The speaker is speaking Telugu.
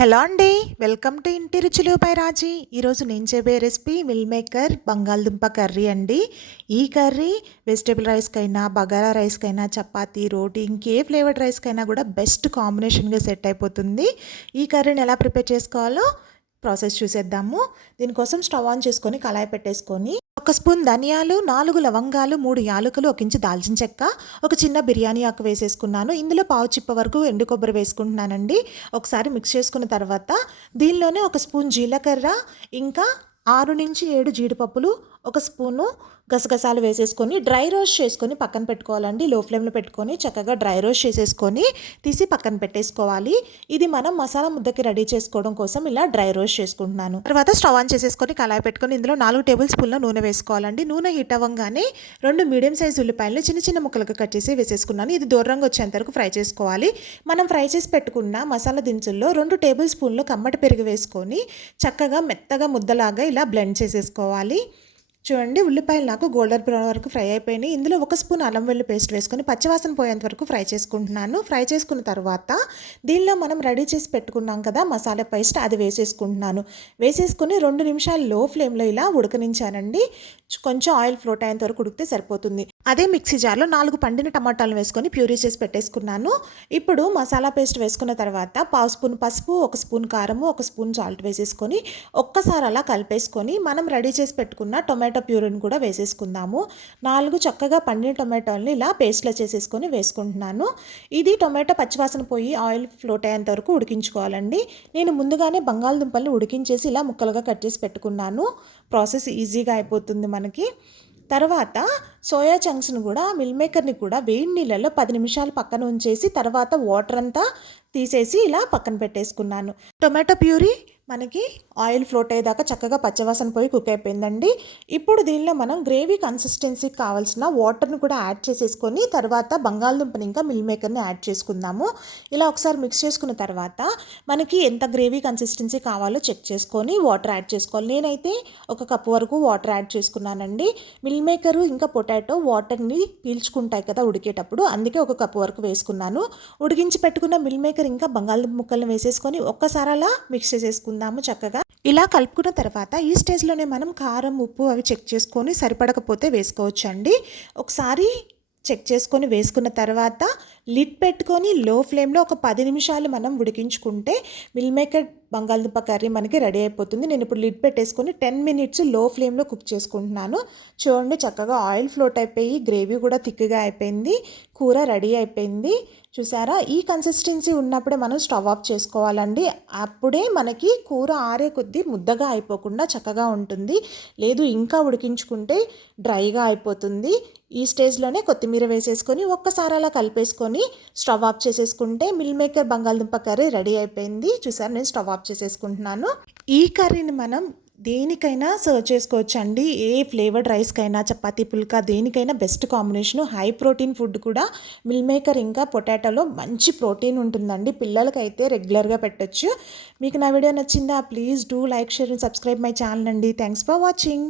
హలో అండి. వెల్కమ్ టు ఇంటి రుచులు బై రాజీ. ఈరోజు నేను చెప్పే రెసిపీ మిల్ మేకర్ బంగాళదుంప కర్రీ అండి. ఈ కర్రీ వెజిటేబుల్ రైస్కైనా, బగారా రైస్కైనా, చపాతీ, రోటీ ఇంకే ఫ్లేవర్డ్ రైస్కైనా కూడా బెస్ట్ కాంబినేషన్గా సెట్ అయిపోతుంది. ఈ కర్రీని ఎలా ప్రిపేర్ చేసుకోవాలో ప్రాసెస్ చూసేద్దాము. దీనికోసం స్టవ్ ఆన్ చేసుకొని కళాయి పెట్టేసుకొని 1 స్పూన్ ధనియాలు, 4 లవంగాలు, 3 యాలకులు, 1 ఇంచు దాల్చిన చెక్క, ఒక చిన్న బిర్యానీ ఆకు వేసేసుకున్నాను. ఇందులో పావు చిప్ప వరకు ఎండు కొబ్బరి వేసుకుంటున్నానండి. ఒకసారి మిక్స్ చేసుకున్న తర్వాత దీనిలోనే 1 స్పూన్ జీలకర్ర, ఇంకా 6-7 జీడిపప్పులు, 1 స్పూను గసగసాలు వేసేసుకొని డ్రై రోస్ట్ చేసుకొని పక్కన పెట్టుకోవాలండి. లో ఫ్లేమ్లో పెట్టుకొని చక్కగా డ్రై రోస్ట్ చేసేసుకొని తీసి పక్కన పెట్టేసుకోవాలి. ఇది మనం మసాలా ముద్దకి రెడీ చేసుకోవడం కోసం ఇలా డ్రై రోస్ట్ చేసుకుంటున్నాను. తర్వాత స్టవ్ ఆన్ చేసేసుకొని కళాయి పెట్టుకొని ఇందులో 4 టేబుల్ స్పూన్ల నూనె వేసుకోవాలండి. నూనె హీట్ అవ్వగానే 2 మీడియం సైజ్ ఉల్లిపాయలు చిన్న చిన్న ముక్కలుగా కట్ చేసి వేసేసుకున్నాను. ఇది దూరంగా వచ్చేంత వరకు ఫ్రై చేసుకోవాలి. మనం ఫ్రై చేసి పెట్టుకున్న మసాలా దినుసుల్లో 2 టేబుల్ స్పూన్లు కమ్మటి పెరుగు వేసుకొని చక్కగా మెత్తగా ముద్దలాగా ఇలా బ్లెండ్ చేసేసుకోవాలి. చూడండి, ఉల్లిపాయలు నాకు గోల్డెన్ బ్రౌన్ వరకు ఫ్రై అయిపోయినాయి. ఇందులో 1 స్పూన్ అల్లం వెల్లుల్లి పేస్ట్ వేసుకొని పచ్చివాసన పోయేంత వరకు ఫ్రై చేసుకుంటున్నాను. ఫ్రై చేసుకున్న తర్వాత దీనిలో మనం రెడీ చేసి పెట్టుకున్నాం కదా మసాలా పేస్ట్, అది వేసేసుకుంటున్నాను. వేసేసుకొని 2 నిమిషాలు లో ఫ్లేమ్లో ఇలా ఉడకనించానండి. కొంచెం ఆయిల్ ఫ్లోట్ అయ్యేంత వరకు ఉడికితే సరిపోతుంది. అదే మిక్సీ జార్లో 4 పండిన టమాటాలు వేసుకొని ప్యూరీ చేసి పెట్టేసుకున్నాను. ఇప్పుడు మసాలా పేస్ట్ వేసుకున్న తర్వాత పావు స్పూన్ పసుపు, 1 స్పూన్ కారము, 1 స్పూన్ సాల్ట్ వేసేసుకొని ఒక్కసారి అలా కలిపేసుకొని మనం రెడీ చేసి పెట్టుకున్న టొమాటో ప్యూరీని కూడా వేసేసుకుందాము. 4 చక్కగా పండిన టొమాటోల్ని ఇలా పేస్ట్లో చేసేసుకొని వేసుకుంటున్నాను. ఇది టొమాటో పచ్చివాసన పోయి ఆయిల్ ఫ్లోట్ అయ్యేంత వరకు ఉడికించుకోవాలండి. నేను ముందుగానే బంగాళదుంపల్ని ఉడికించేసి ఇలా ముక్కలుగా కట్ చేసి పెట్టుకున్నాను. ప్రాసెస్ ఈజీగా అయిపోతుంది మనకి. తర్వాత సోయా చంక్స్ని కూడా మిల్ మేకర్ని కూడా వేడి నీళ్ళలో 10 నిమిషాలు పక్కన ఉంచేసి తర్వాత వాటర్ అంతా తీసేసి ఇలా పక్కన పెట్టేసుకున్నాను. టొమాటో ప్యూరీ మనకి ఆయిల్ ఫ్లోట్ అయ్యేదాకా చక్కగా పచ్చవాసన పోయి కుక్ అయిపోయిందండి. ఇప్పుడు దీనిలో మనం గ్రేవీ కన్సిస్టెన్సీకి కావాల్సిన వాటర్ని కూడా యాడ్ చేసేసుకొని తర్వాత బంగాళదుంపని ఇంకా మిల్ మేకర్ని యాడ్ చేసుకుందాము. ఇలా ఒకసారి మిక్స్ చేసుకున్న తర్వాత మనకి ఎంత గ్రేవీ కన్సిస్టెన్సీ కావాలో చెక్ చేసుకొని వాటర్ యాడ్ చేసుకోవాలి. నేనైతే 1 కప్పు వరకు వాటర్ యాడ్ చేసుకున్నానండి. మిల్ మేకరు ఇంకా పొటాటో వాటర్ని పీల్చుకుంటాయి కదా ఉడికేటప్పుడు, అందుకే 1 కప్పు వరకు వేసుకున్నాను. ఉడికించి పెట్టుకున్న మిల్ మేకర్ ఇంకా బంగాళదుంప ముక్కలను వేసేసుకొని ఒక్కసారి అలా మిక్స్ చేసేసుకుందాము చక్కగా. ఇలా కలుపుకున్న తర్వాత ఈ స్టేజ్లోనే మనం కారం, ఉప్పు అవి చెక్ చేసుకొని సరిపడకపోతే వేసుకోవచ్చు అండి. ఒకసారి చెక్ చేసుకొని వేసుకున్న తర్వాత లిడ్ పెట్టుకొని లో ఫ్లేమ్లో ఒక 10 నిమిషాలు మనం ఉడికించుకుంటే మిల్ మేకర్ బంగాళదుంప కర్రీ మనకి రెడీ అయిపోతుంది. నేను ఇప్పుడు లిడ్ పెట్టేసుకొని 10 మినిట్స్ లో ఫ్లేమ్లో కుక్ చేసుకుంటున్నాను. చూడండి, చక్కగా ఆయిల్ ఫ్లోట్ అయిపోయి గ్రేవీ కూడా థిక్గా అయిపోయింది. కూర రెడీ అయిపోయింది. చూసారా, ఈ కన్సిస్టెన్సీ ఉన్నప్పుడే మనం స్టవ్ ఆఫ్ చేసుకోవాలండి. అప్పుడే మనకి కూర ఆరే కొద్దీ ముద్దగా అయిపోకుండా చక్కగా ఉంటుంది. లేదు ఇంకా ఉడికించుకుంటే డ్రైగా అయిపోతుంది. ఈ స్టేజ్లోనే కొత్తిమీర వేసేసుకొని ఒక్కసారి అలా కలిపేసుకొని స్టవ్ ఆఫ్ చేసేసుకుంటే మిల్ మేకర్ బంగాళదుంప కర్రీ రెడీ అయిపోయింది. చూసారు, నేను స్టవ్ ఆఫ్ చేసేసుకుంటున్నాను. ఈ కర్రీని మనం దేనికైనా సర్వ్ చేసుకోవచ్చు అండి. ఏ ఫ్లేవర్డ్ రైస్కైనా, చపాతీ, పుల్కా దేనికైనా best combination. High protein food కూడా మిల్ మేకర్ ఇంకా పొటాటోలో మంచి ప్రోటీన్ ఉంటుందండి. పిల్లలకైతే రెగ్యులర్గా పెట్టచ్చు. మీకు నా వీడియో నచ్చిందా? Please do like, share and subscribe my channel అండి. Thanks for watching.